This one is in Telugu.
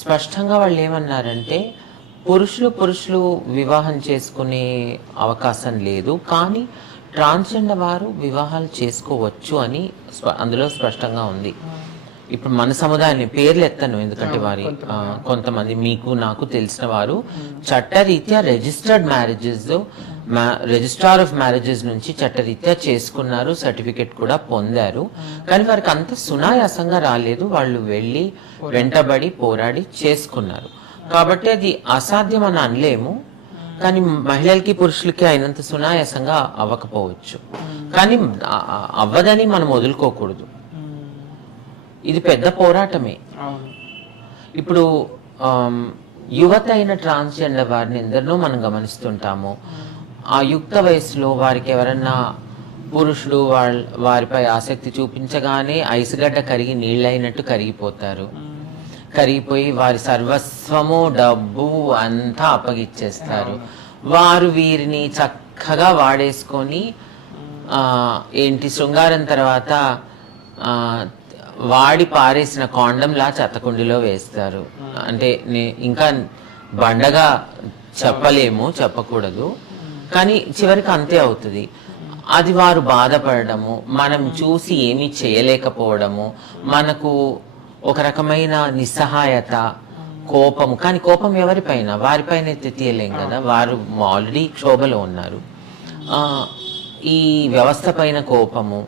స్పష్టంగా వాళ్ళు ఏమన్నారంటే పురుషులు వివాహం చేసుకునే అవకాశం లేదు, కానీ ట్రాన్స్జెండర్ వారు వివాహాలు చేసుకోవచ్చు అని అందులో స్పష్టంగా ఉంది. ఇప్పుడు మన సముదాయాన్ని పేర్లు ఎత్తను, ఎందుకంటే వారి కొంతమంది మీకు నాకు తెలిసిన వారు చట్టరీత్యా registered marriages, registrar of marriages నుంచి చట్టరీత్యా చేసుకున్నారు, సర్టిఫికెట్ కూడా పొందారు. కానీ వారికి అంత సునాయాసంగా రాలేదు, వాళ్ళు వెళ్ళి వెంటబడి పోరాడి చేసుకున్నారు. కాబట్టి అది అసాధ్యం అని అనలేము, కానీ మహిళలకి పురుషులకి అయినంత సునాయాసంగా అవ్వకపోవచ్చు. కానీ అవ్వదని మనం వదులుకోకూడదు, ఇది పెద్ద పోరాటమే. ఇప్పుడు యువత అయిన ట్రాన్స్జెండర్ వారిని ఎందరినో మనం గమనిస్తుంటాము. ఆ యుక్త వయసులో వారికి ఎవరన్నా పురుషుడు వారిపై ఆసక్తి చూపించగానే ఐసుగడ్డ కరిగి నీళ్ళైనట్టు కరిగిపోతారు. కరిగిపోయి వారి సర్వస్వము డబ్బు అంతా అప్పగిచ్చేస్తారు. వారు వీరిని చక్కగా వాడేసుకొని ఏంటి శృంగారం తర్వాత వాడి పారేసిన కాండంలా చెత్తకుండిలో వేస్తారు. అంటే ఇంకా బండగా చెప్పలేము, చెప్పకూడదు, కానీ చివరికి అంతే అవుతుంది. అది వారు బాధపడము, మనం చూసి ఏమీ చేయలేకపోవడము, మనకు ఒక రకమైన నిస్సహాయత, కోపము. కానీ కోపం ఎవరిపైన? వారిపైన తీయలేం కదా, వారు ఆల్రెడీ క్షోభలో ఉన్నారు. ఈ వ్యవస్థ పైన కోపము,